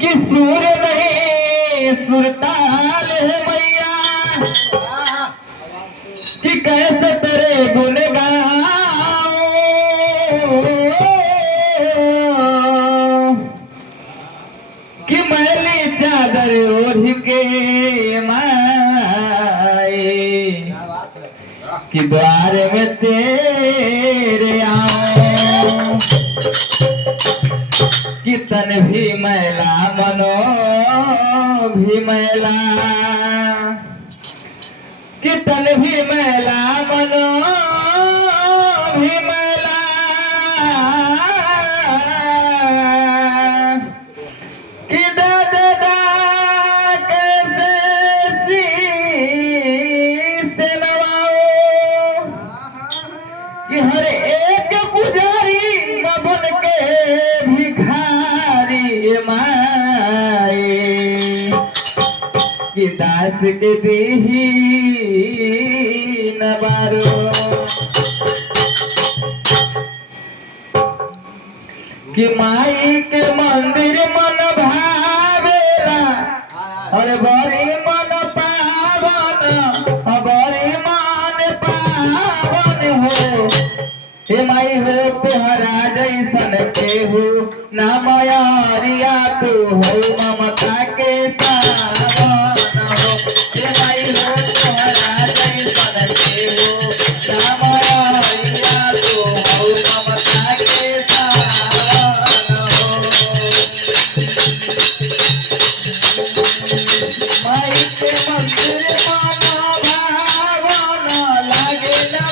कि सुर नहीं सुरताल है मैया कि कैसे तेरे गुण गाऊं कि मैली चादर ओढ़ के माए कि द्वार में तेरे आऊं कि तन भी मैला मनो भी मैला कि तन भी मैला मनो भी मैला कि दादा कैसे से नवाओ कि हर एक पुजारी बन के भिखारी माए कि दास के देही नबारो कि माई के मंदिर मन भावेला और बड़ी मन पावन बड़ी मन पावन हो हे माई हो तोहरा जैसन केहू ना मयारिया तू हो ममता के सावन हो हे माई हो तोहरा जैसन केहू ना मयारिया तू हो ममता के सावन हो माई के मंदिर माना भावन लागे ना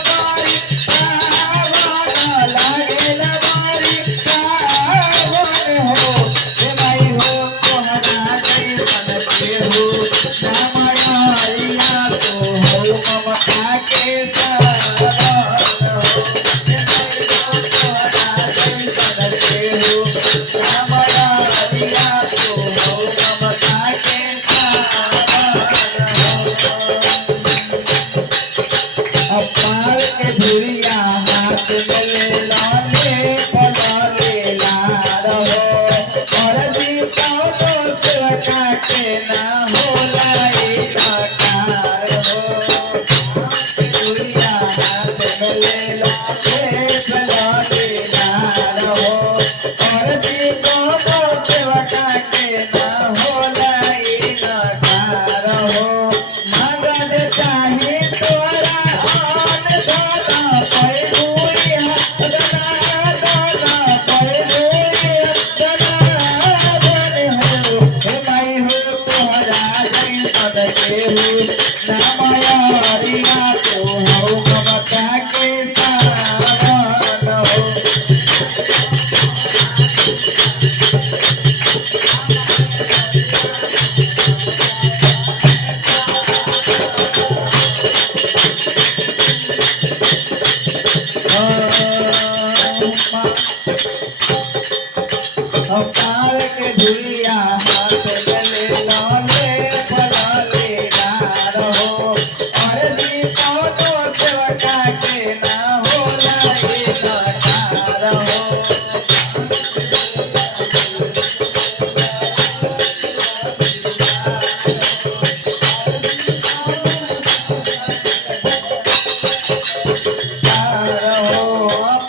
पाल के धुलिया हाथ गले लाले फलाले रहो और दीपो तो सेवका के ना हो लाए रहो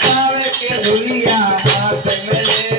पाल के धुलिया हाथ गले